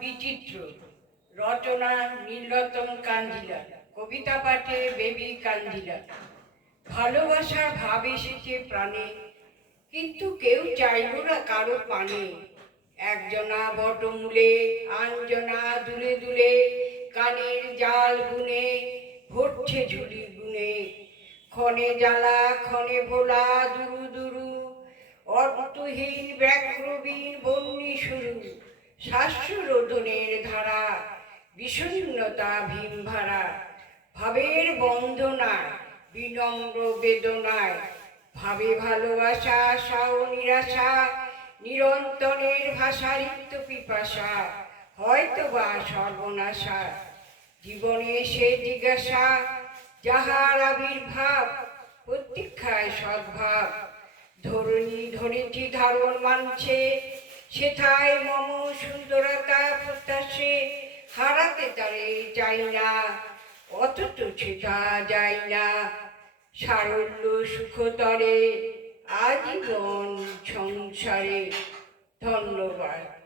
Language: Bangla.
বিচিত্র, রচনা নীলরতন কাঞ্জিলা, কবিতা পাঠে বেবি কাঞ্জিলা। ভালোবাসার ভাব এসেছে প্রাণে, কিন্তু কেউ চাইল না কারো পানে। একজনা বটমূলে, আনজনা দুলে দুলে, কানের জাল গুনে ভরছে ঝুলি গুনে। ক্ষণে জ্বালা ক্ষণে ভোলা, দুরু দুরু অর্থহীন ব্যাঘ্রবীণ বন্যী শুরু। শ্বাসরোধনের ধারা, বিষণ্ণতা ভীম ভাড়া, ভাবের বন্দনায় বিনম্র বেদনায়। ভাবে ভালোবাসা, আশা ও নিরাশা, নিরন্তনের ভাষা রিক্ত পিপাসা, হয়তো বা সর্বনাশা। জীবনে সে জিজ্ঞাসা, যাহার আবির্ভাব প্রতীক্ষায় সদ্ভাব। ধরণী ধরেছি ধারণ মানছে, সেথায় মম সুন্দরতা প্রত্যাশে। হারাতে তারে চাই না, অথচ সেটা যায় না। সারল্য সুখতরে আজীবন সংসারে। ধন্যবাদ।